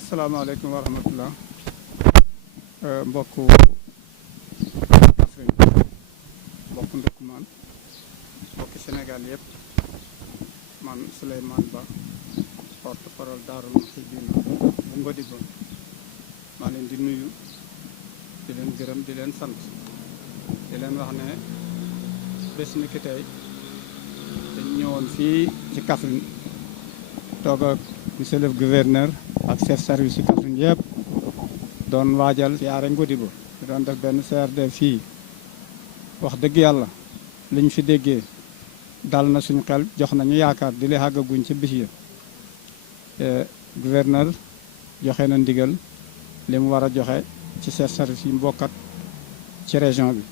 asalaamaaleykum wa rahmatullah mbokku Kaffrine mbokku Ndoukoumane mbokki Sénégal yëpp man Souleymane Ba porte-parole Daarul Muhibina bu Ngodiba maa leen di nuyu di leen gërëm di leen sant di leen wax ne bés ni ki tey dañ ñëwoon fii ci Kaffrine toog ak monsieur le gouverneur ak chef service yu Kaffrine yëpp doon waajal siyaare Ngodiba doon def benn CRD fii wax dëgg yàlla liñ fi déggee dal na suñu xel jox nañu yaakaar di li àggaguñ ci bis yi gouverneur joxe na ndigal li mu war a joxe ci chef service yi mbokkat ci région bi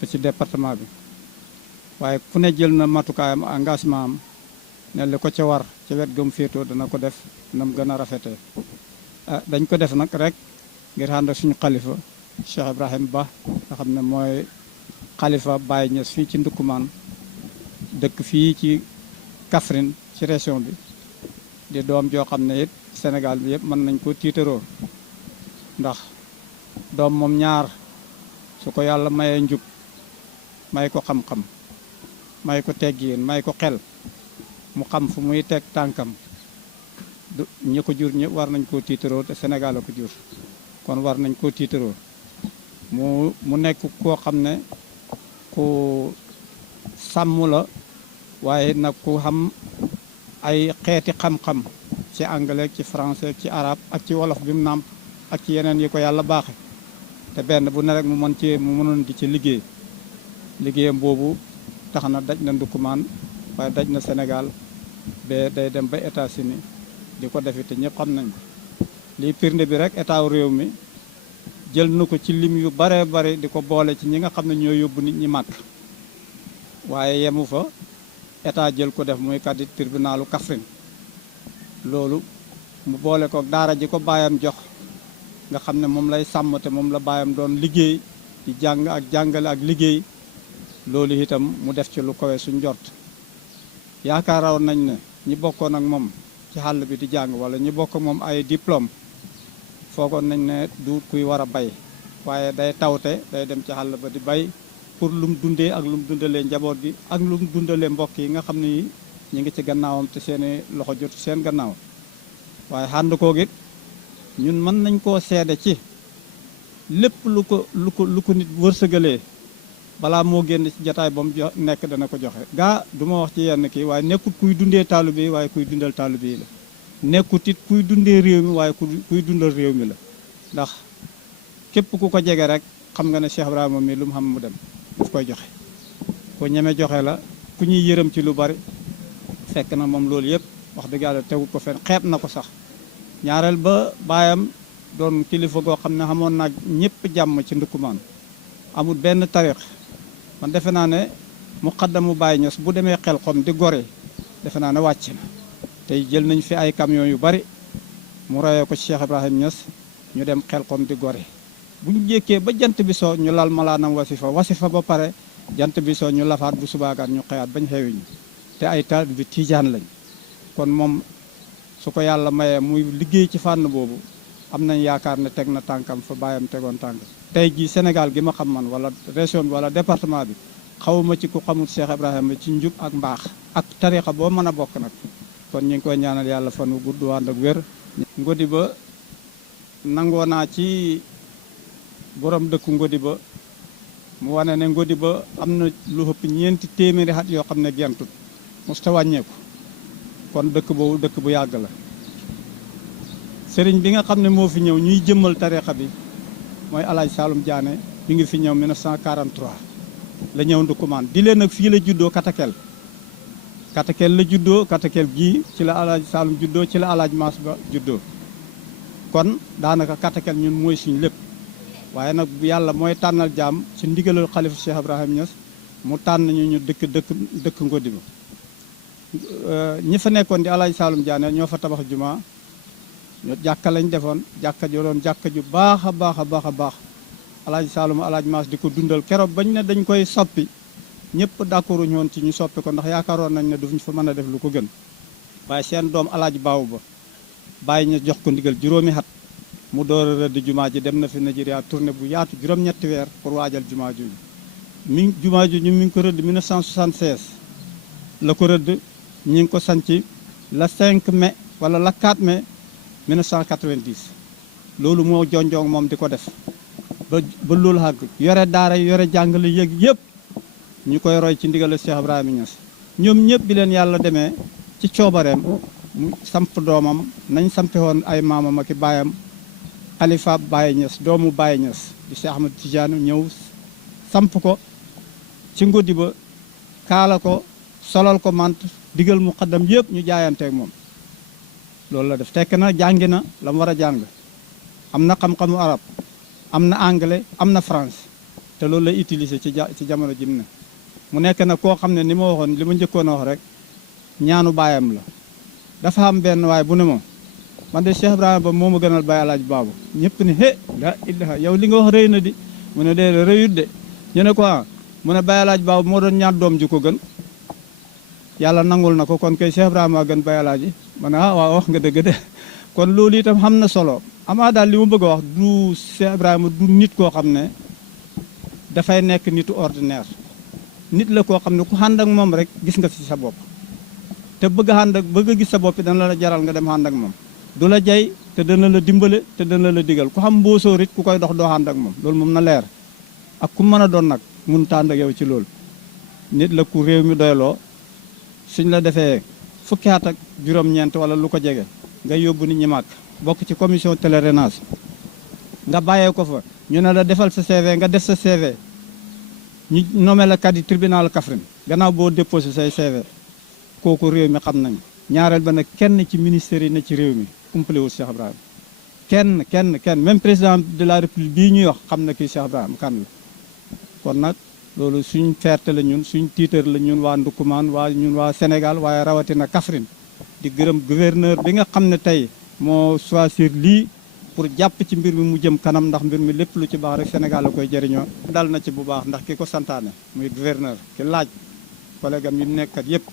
te ci département bi waaye ku ne jël na matukaayam engagement am ne li ko ca war ca wet gëm féetoo dana ko def nam gën a rafetee dañ ko def nag rek ngir ànd ak suñu xalifa Cheikh Ibrahim Ba nga xam ne mooy xalifa Baye Niass fii ci Ndoukoumane dëkk fii ci Kaffrine ci région bi di doom joo xam ne it Sénégal bi yëpp mën nañ ko tiitaroo ndax doom moom ñaar su ko yàlla mayee njub may ko xam-xam may ko teggiin may ko xel mu xam fu muy teg tànkam ñi ko jur ñëpp war nañ koo tiitaroo te Sénégal la ko jur kon war nañ koo tiitaroo mu nekk koo xam ne ku sàmm la waaye nag ku xam ay xeeti xam-xam ci anglais ci français ci arabe ak ci wolof bi mu nàmp ak ci yeneen yi ko yàlla baaxe te benn bu ne rek mu mënoon di ci liggéeyam boobu tax na daj na Ndoukoumane waaye daj na Sénégal ba day dem ba États-Unis di ko defi te ñëpp xam nañ ko lii firnde bi rek état réew mi jël na ko ci lim yu bare bare di ko boole ci ñi nga xam ne ñoo yóbbu nit ñi màkk waaye yemu fa état jël ko def muy kaddi tribunalu Kaffrine loolu mu boole ko daara ji ko baayam jox nga xam ne moom lay sàmm te moom la baayam doon liggéey di jàng ak jàngale ak liggéey loolu itam mu def ci lu kawe suñ njort yaakaaroon nañ ne ñi bokkoon ak moom ci xàll bi di jàng wala ñi bokk moom ay diplôme foogoon nañ ne du kuy war a bay waaye day tawte day dem ci xàll ba di bay pour lum dundee ak lum dundalee njaboot gi ak lum dundalee mbokk yi nga xam ne ñi ngi ci gannaawam te seeni loxo jot seen gannaaw waaye xànd koog it ñun mën nañ koo seede ci lépp lu ko nit wërsëgalee balaa moo génn ci jataay ba mu nekk dana ko joxe gaa du ma wax ci yenn kii waaye nekkut kuy dundee taalibe yi waaye kuy dundal taalibe yi la nekkut it kuy dundee réew mi waaye kuy dundal réew mi la ndax képp ku ko jege rek xam nga ne Cheikh Ibrahima mi lu mu xam mu dem daf koy joxe ku ñeme joxe la ku ñuy yërëm ci lu bari fekk na moom loolu yëpp wax dëgg yàlla tegu ko fenn xeeb na ko sax ñaareel ba baayam doon kilifa goo xam ne xamoon naag ñëpp jàmm ci Ndoukoumane amul benn tarix man defe naa ne muqaddamu Baye Niass bu demee Xelkom di gore defe naa ne wàcc na tey jël nañ fi ay camion yu bari mu royee ko ci Cheikh Ibrahim Niass ñu dem Xelkom di gore bu ñu jékkee ba jant bi soo ñu lal malaanam wasifa ba pare jant bi soo ñu lafaat bu subaakaat ñu xëyaat bañ xewiñu te ay taal bi tiijaan lañ kon moom su ko yàlla mayee muy liggéey ci fànn boobu am nañ yaakaar ne teg na tànkam fa baayam tegoon tànk tey jii Sénégal gi ma xam man wala région bi wala département bi xawuma ci ku xamul Cheikh Ibrahima ci njub ak mbaax ak tarixa boo mën a bokk nag kon ñu ngi koy ñaanal yàlla fan wu gudd ànd ak wér. Ngodiba nangoo naa ci borom dëkku Ngodiba mu wane ne Ngodiba am na lu ëpp ñeenti téeméeri at yoo xam ne gentut musta wàññeeku kon dëkk boobu dëkk bu yàgg la sëriñ bi nga xam ne moo fi ñëw ñuy jëmmal tarixa bi mooy Alaaji Saloum Diané mi ngi fi ñëw 1943 la ñëw Ndoukoumane di leen nag fii la juddoo Katakel la juddoo Katakel gii ci la Alaaji Saloum juddoo ci la Alaaji Maas Ba juddoo kon daanaka Katakel ñun mooy suñu lépp waaye nag yàlla mooy tànnal jaam ci ndigalal xalifa Cheikh Ibrahim Niass mu tànn ñu dëkk Ngodiba ñi fa nekkoon di Alaaji Saloum Diané ñoo fa tabax juma jàkka lañ defoon jàkka jo doon jàkka ju baax a baax Alaaji Saloum Alaaji Maas di ko dundal keroog bañ ne dañ koy soppi ñëpp d'accorduñ woon ci ñu soppi ko ndax yaakaaroon nañ ne duñ fa mën a def lu ko gën waaye seen doom Alaaji Baawu Ba bàyyi ñu jox ko ndigal juróomi at mu door a rëdd jumaa ji dem na fi Nigeria tournée bu yaatu juróom-ñetti weer pour waajal jumaa jooju jumaa jooju mi ngi ko rëdd 1976 la ko rëdd ñi ngi ko sanc la 5 mai wala la 4 mai 1990 loolu moo jonjoog moom di ko def ba loolu xàgg yore daara yore jàngale yëg yëpp ñu koy roy ci ndigal Cheikh Ibrahima Niass ñoom ñëpp bi leen yàlla demee ci coobareem mu samp doomam nañ sampe woon ay maamam ak i baayam xalifa Baye Niass doomu Baye Niass di Cheikh Ahmad Tidiane ñëw samp ko ci Ngodiba kaala ko solal ko mant digal mu xaddam yëpp ñu jaayanteeg moom loolu la def tekk na jàngi na la mu war a jàng am na xam-xamu arab am na anglais am na France te loolu lay utiliser ci jamono jim ne mu nekk nag koo xam ne ni ma waxoon li ma njëkkoon a wax rek ñaanu baayam la dafa am benn waaye bu ne moom man de Cheikh Ibrahima Ba moo ma gënal Baye Alaaji Baabu ñëpp ne hé la ilaha yow li nga wax rëy na di mu ne dee rëyut de ñu ne ko mu ne Baye Alaaji Baabu moo doon ñaan doom ju ko gën yàlla nangul na ko kon kay Cheikh Ibrahima gën Baye Alaaji ma ne waaw wax nga dëgg de kon loolu itam xam na solo amaa daal li ma bëgg a wax du Cheikh Ibrahima du nit koo xam ne dafay nekk nitu ordinaire nit la koo xam ne ku ànd ak moom rek gis nga ci sa bopp te bëgg a gis sa bopp dana la jaral nga dem ànd ak moom du la jay te dana la dimbale te dana la digal ku xam mboosóor it ku koy dox doo ànd ak moom loolu moom na leer ak ku mën a doon nag mun tànd ak yow ci loolu nit la ku réew mi doyloo suñ la defee fukki at ak juróom-ñeent wala lu ko jege nga yóbbu nit ñi màkk bokk ci commission pèlerinage nga bàyyee ko fa ñu ne la defal sa CV nga def sa CV ñu nommé la kadi tribunal Kaffrine gannaaw boo déposé say CV kooku réew mi xam nañ ñaareel ba nag kenn ci ministère yi ne ci réew mi umpale wu Cheikh Ibrahima kenn même président de la république bii ñuy wax xam na kii Cheikh Ibrahima kan la kon nag loolu suñ fierté la ñun suñ tiitar la ñun waa Ndoukoumane ñun waa Sénégal waaye rawatina Kaffrine di gërëm gouverneur bi nga xam ne tey moo choisir lii pour jàpp ci mbir mi mu jëm kanam ndax mbir mi lépp lu ci baax rek Sénégal la koy jëriñoo dal na ci bu baax ndax ki ko santaane muy gouverneur ki laaj collègue am yu nekkat yëpp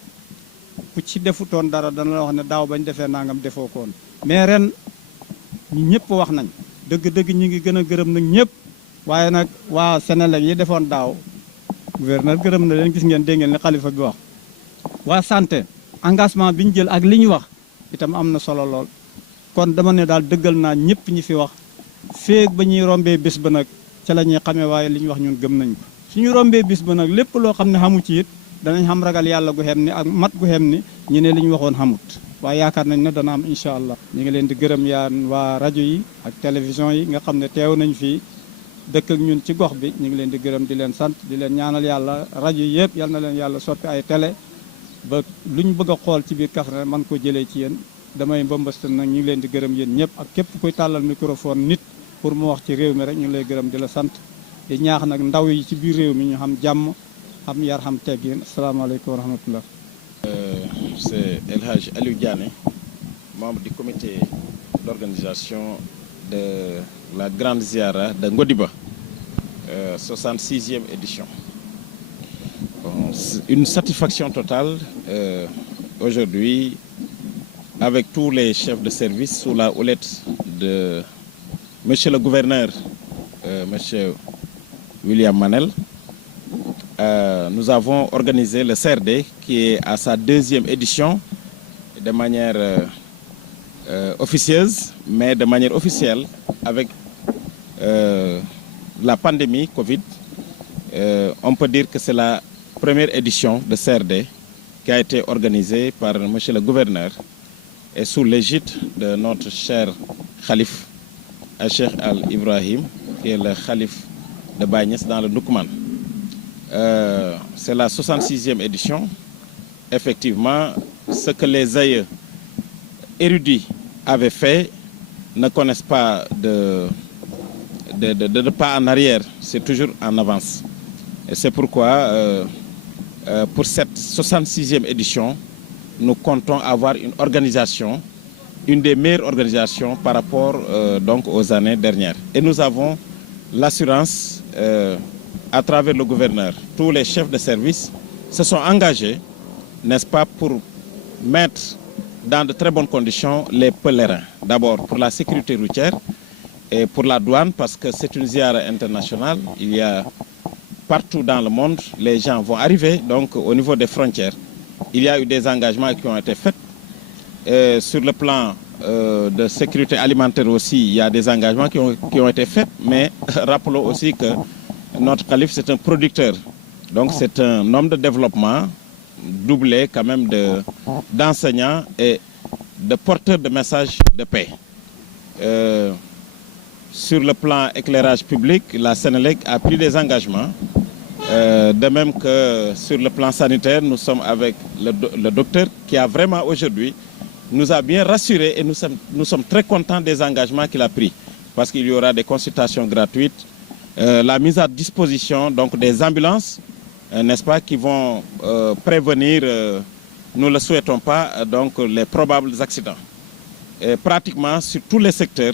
ku ci defutoon dara dana la wax ne daaw bañ defee nangam defoo koon mais ren ñu ñëpp wax nañ dëgg-dëgg ñi ngi gën a gërëm nag ñëpp waaye nag waa Sénélec yi defoon daaw gouverneur gërëm na leen gis ngeen dégg ngeen li xalifa bi wax waa santé engagement bi ñu jël ak li ñu wax itam am na solo lool kon dama ne daal dëggal naa ñëpp ñi fi wax feeg ba ñuy rombee bis ba nag ca la ñuy xamee waaye li ñu wax ñun gëm nañ ko suñu rombee bis ba nag lépp loo xam ne xamu ci it danañ xam ragal yàlla gu xem ni ak mat gu xem ni ñu ne li ñu waxoon xamut waaye yaakaar nañ ne dana am incha allah ñu ngi leen di gërëm yaan waa rajo yi ak télévision yi nga xam ne teew nañ fii dëkk ak ñun ci gox bi ñu ngi leen di gërëm di leen sant di leen ñaanal yàlla rajo yi yëpp yal na leen yàlla soppi ay télé ba lu ñu bëgg a xool ci biir Kaffrine man ko jëlee ci yéen damay mbëmbastal nag ñu ngi leen di gërëm yéen ñëpp ak képp kuy tàllal microphone nit pour mu wax ci réew mi rek ñu ngi lay gërëm di la sant di ñaax nag ndaw yi ci biir réew mi ñu xam jàmm xam yar xam teggin asalaamaaleykum wa rahmatullah. C'est El Hadj Aliou Diané, membre du comité d'organisation de la grande ziara de Ngodiba, 66e édition. Bon, une satisfaction totale aujourd'hui avec tous les chefs de service sous la houlette de monsieur le gouverneur, monsieur William Manel. Nous avons organisé le CRD qui est à sa 2e édition de manière officieuse, mais de manière officielle avec la pandémie Covid On peut dire que c'est la première édition de CRD qui a été organisée par monsieur le gouverneur et sous l'égide de notre cher Khalif, Cheikh Al-Ibrahim, qui est le Khalif de Baye Niass dans le Ndoukoumane. C'est la 66e édition. Effectivement, ce que les aïeux érudits avaient fait ne connaissent pas de pas en arrière, c'est toujours en avance. Et c'est pourquoi, pour cette 66e édition, nous comptons avoir une organisation, une des meilleures organisations par rapport donc aux années dernières. Et nous avons l'assurance, à travers le gouverneur, tous les chefs de service se sont engagés, n'est-ce pas, pour mettre dans de très bonnes conditions les pèlerins. D'abord pour la sécurité routière et pour la douane, parce que c'est une ziara internationale. Il y a partout dans le monde, les gens vont arriver, donc au niveau des frontières. Il y a eu des engagements qui ont été faits. Sur le plan de sécurité alimentaire aussi, il y a des engagements qui ont été faits. Mais rappelons aussi que notre calife, c'est un producteur. Donc c'est un homme de développement, doublé quand même d'enseignants et de porteurs de messages de paix. Sur le plan éclairage public, la Sénélec a pris des engagements. De même que sur le plan sanitaire, nous sommes avec le docteur qui a vraiment aujourd'hui nous a bien rassurés et nous sommes très contents des engagements qu'il a pris. Parce qu'il y aura des consultations gratuites, la mise à disposition donc des ambulances, n'est-ce pas, qui vont prévenir, nous ne le souhaitons pas, donc les probables accidents. Et pratiquement sur tous les secteurs,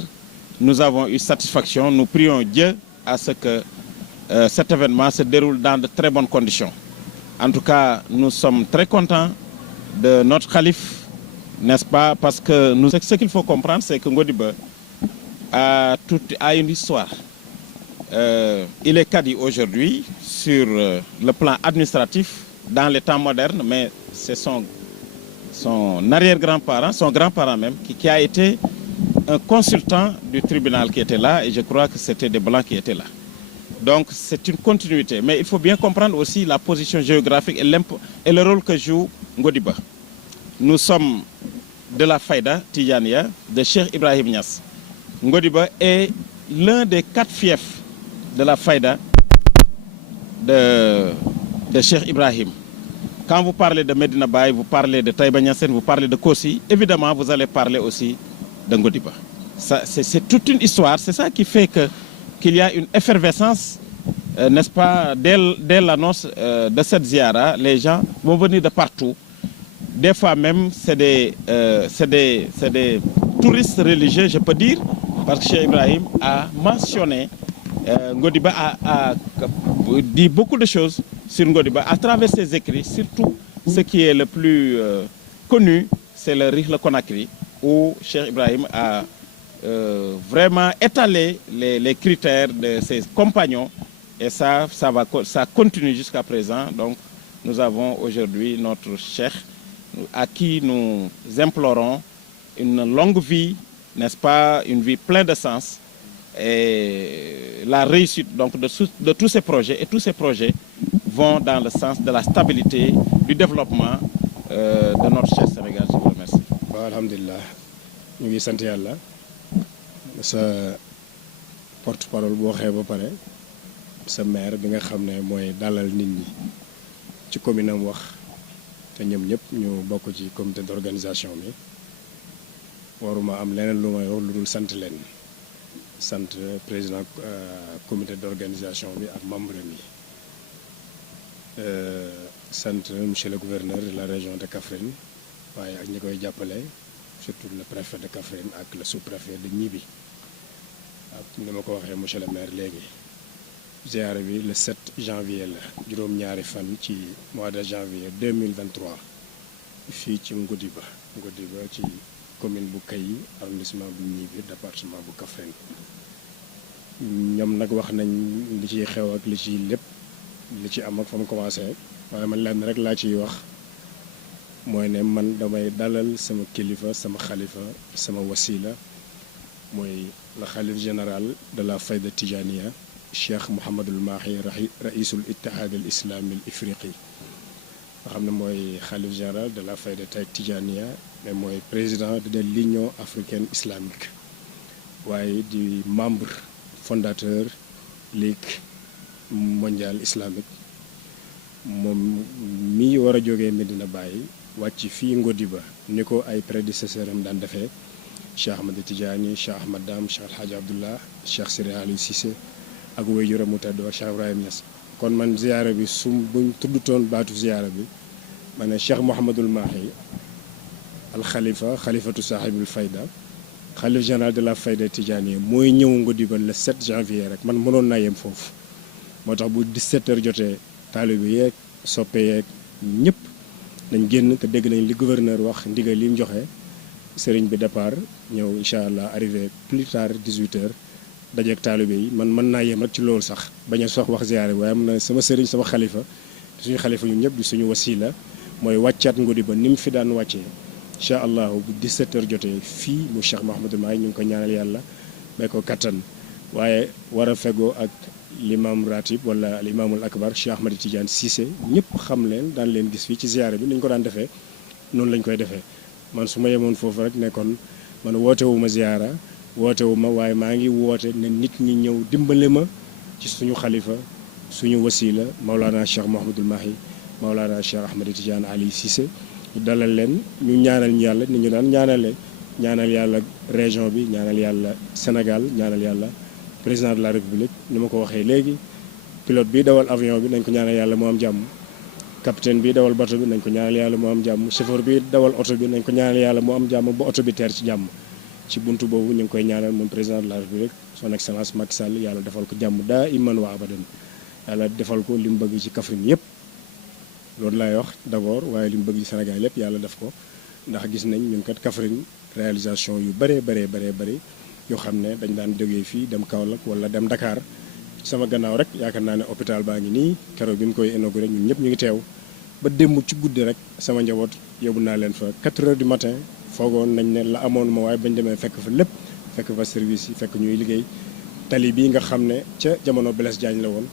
nous avons eu satisfaction. Nous prions Dieu à ce que cet événement se déroule dans de très bonnes conditions. En tout cas, nous sommes très contents de notre calife, n'est-ce pas, parce que ce qu'il faut comprendre, c'est que Ngodiba a une histoire. Il est cadi aujourd'hui sur le plan administratif dans les temps modernes, mais c'est son arrière-grand-parent, son grand-parent même, qui a été un consultant du tribunal qui était là, et je crois que c'était des Blancs qui étaient là. Donc c'est une continuité, mais il faut bien comprendre aussi la position géographique et le rôle que joue Ngodiba. Nous sommes de la Faïda Tijaniya de Cheikh Ibrahim Niass. Ngodiba est l'un des 4 fiefs de la Faïda de Cheikh Ibrahim. Quand vous parlez de Medina Baye, vous parlez de Taïba Niassène, vous parlez de Kossi, évidemment vous allez parler aussi de Ngodiba. C'est toute une histoire, c'est ça qui fait qu'il y a une effervescence, n'est-ce pas, dès l'annonce de cette ziara, les gens vont venir de partout. Des fois même, c'est des touristes religieux, je peux dire, parce que Cheikh Ibrahim a mentionné, Ngodiba a dit beaucoup de choses sur Ngodiba à travers ses écrits, surtout ce qui est le plus connu, c'est le Rihl Conakry, où Cheikh Ibrahim a vraiment étalé les critères de ses compagnons, et ça continue jusqu'à présent. Donc nous avons aujourd'hui notre cheikh à qui nous implorons une longue vie, n'est-ce pas, une vie pleine de sens, et la réussite donc de tous ces projets. Et tous ces projets vont dans le sens de la stabilité, du développement de notre cher Sénégal. Je vous remercie. Alhamdulillah, ñu ngi sant Yàlla sa porte-parole bu waxee ba pare sa maire bi nga xam ne mooy dalal nit ñi ci commune am wax te ñoom ñëpp ñu bokk ci comité d'organisation bi waruma am leneen lu may wax lu dul sant leen sant président comité d'organisation bi ak membre mi sant monsieur le gouverneur de la région de Kaffrine waaye ak ñi koy jàppale surtout le préfet de Kaffrine ak le sous-préfet de Gniby ak ni ma ko waxee monsieur le maire léegi ziara bi le 7 janvier la juróom-ñaari fan ci mois de janvier 2023 fii ci Ngodiba ci commune bu Kayi arrondissement bu Gniby département bu Kaffrine. ñoom nag wax nañ li ciy xew ak li ci lépp li ci am ak fa mu commencé waaye man lenn rek laa ciy wax mooy ne man damay dalal sama kilifa sama xalifa sama wasila mooy le xalif général de la Fayda Tijaniya Cheikh Mouhamadul Mahi raisul ittihad al islami al ifriqi nga xam ne mooy xalif général de la fayda tijaniya mais mooy président de l'Union africaine islamique waaye di membre fondateur Ligue mondiale islamique moom mi war a jógee Medina Baye wàcc fii Ngodiba ni ko ay prédécesseur am daan defee Cheikh Ahmad Tidiane Cheikh Ahmad Dam Cheikh Alhaji Abdullah Cheikh Siri Aliou Cissé ak wéyjura mu tedd ak Cheikh Ibrahim Niass kon man ziyaara bi buñ tuddutoon baatu ziyaara bi ma ne Cheikh Mouhamadul Mahi al xalifa xalifatu sahibul fayda xalif général de la fayda Tidiane mooy ñëw Ngodiba le 7 janvier rek man mënoon naa yem foofu moo tax bu 17h jotee taalibe yeeg soppe yeeg ñëpp nañ génn te dégg nañ li gouverneur wax ndigal li mu joxe sëriñ bi départ ñëw incha allah arrivé plus tard 18h dajeeg taalibe yi man mën naa yem rek ci loolu sax bañ a sox wax ziyaare waaye am na sama sëriñ sama xalifa suñu xalifa ñun ñëpp di suñu wasila mooy wàccaat Ngodiba ni mu fi daan wàccee incha allah bu 17h jotee fii mu Cheikh Mouhamadul Mahi ñu ngi ko ñaanal yàlla may ko kattan waaye war a fegoo ak l'imam ratib wala al imamul akbar Cheikh Ahmad Tidiane Cissé ñëpp xam leen daan leen gis fii ci ziyaare bi ni ñu ko daan defee noonu lañ koy defee man su ma yemoon foofu rek ne kon man wootewu ma ziyaara wootewu ma waaye maa ngi woote ne nit ñi ñëw dimbale ma ci suñu xalifa suñu wasila Maulana Cheikh Mouhamadul Mahi Maulana Cheikh Ahmad Tidiane Ali Cissé ñu dalal leen ñu ñaanal ñu yàlla ni ñu daan ñaanale ñaanal yàlla région bi ñaanal yàlla Sénégal ñaanal yàlla président de la république ni ma ko waxee léegi pilote bi dawal avion bi nañ ko ñaanal yàlla mu am jàmm capitaine bi dawal bateau bi nañ ko ñaanal yàlla mu am jàmm chauffeur bi dawal oto bi nañ ko ñaanal yàlla mu am jàmm ba oto bi teer ci jàmm ci buntu boobu ñu ngi koy ñaanal moom président de la république son excellence Macky Sall yàlla defal ko jàmm daa iman wa abadan yàlla defal ko li mu bëgg ci Kaffrine yëpp loolu laay wax d'abord waaye li mu bëgg ci Sénégal yëpp yàlla def ko ndax gis nañ ñun kat Kaffrine réalisation yu bëree bëri yoo xam ne dañ daan jógee fii dem Kaolack wala dem Dakar sama gannaaw rek yaakaar naa ne hôpital baa ngi nii keroog bi mu koy inauguré ñun ñëpp ñu ngi teew ba démb ci guddi rek sama njaboot yóbbu naa leen fa 4h du matin foogoon nañ ne la amoon ma waaye bañ demee fekk fa lépp fekk fa service yi fekk ñuy liggéey tali bii nga xam ne ca jamono Blaise Diagne la woon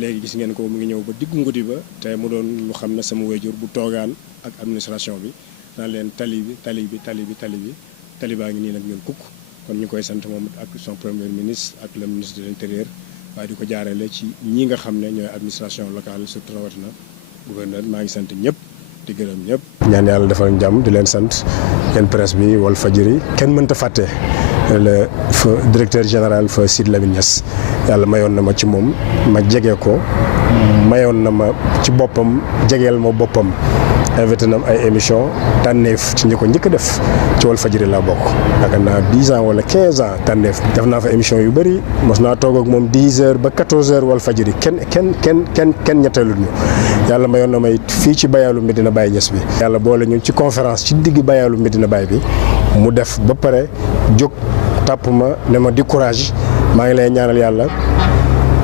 léegi gis ngeen ko mu ngi ñëw ba diggu Ngodiba te mu doon lu xam ne sama wéyjur bu toogaan ak administration bi naan leen tali baa ngi nii nag ñun kukk kon ñu koy sant moom ak son premier ministre ak le ministre de l'intérieur waaye di ko jaarale ci ñi nga xam ne ñooy administration locale surtout rawatina gouverneur maa ngi sant ñëpp di gërëm ñëpp. ñaan yàlla defal jàmm di leen sant yéen presse bi Walfadjri kenn mënta fàtte le directeur général fa Sidy Lamine Niass yàlla mayoon na ma ci moom ma jege ko mayoon na ma ci boppam jegeel ma boppam. invité na ay émission tànneef ci ñi ko njëkk a def ci Walfadjri laa bokk yaakaar naa 10 ans wala 15 ans tànneef def naa fa émission yu bëri mos naa toog ak moom 10 heures ba 14 heures Walfadjri kenn ñetteelul ñu yàlla mayoon na may fii ci bayaalu Medina Baye Niass bi yàlla boole ñu ci conférence ci digg bayaalu Medina Baye bi mu def ba pare jóg tàpp ma ne ma di courage maa ngi lay ñaanal yàlla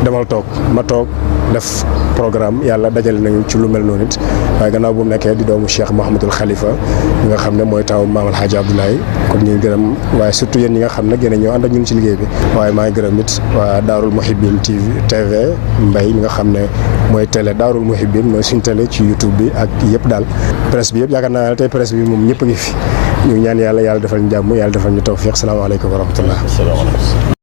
demal toog ma toog def programme yàlla dajale nañu ci lu mel noonu it waaye gannaaw bu mu nekkee di doomu Cheikh Mouhamadul Khalifa ñi nga xam ne mooy taw Maam El Hadj Abdoulaye kon ñu ngi gërëm waaye surtout yéen ñi nga xam ne gën a ñëw ànd ak ñun ci liggéey bi waaye maa ngi gërëm it waa Daarul Muhibbin TV Mbay mi nga xam ne mooy télé Daarul Muhibbin mooy suñu télé ci YouTube bi ak yëpp daal presse bi yëpp yaakaar naa ne tey presse bi moom ñëpp a ngi fi ñu ñaan yàlla defal ñu jàmm yàlla defal ñu tawfiq salaamaaleykum wa rahmatullah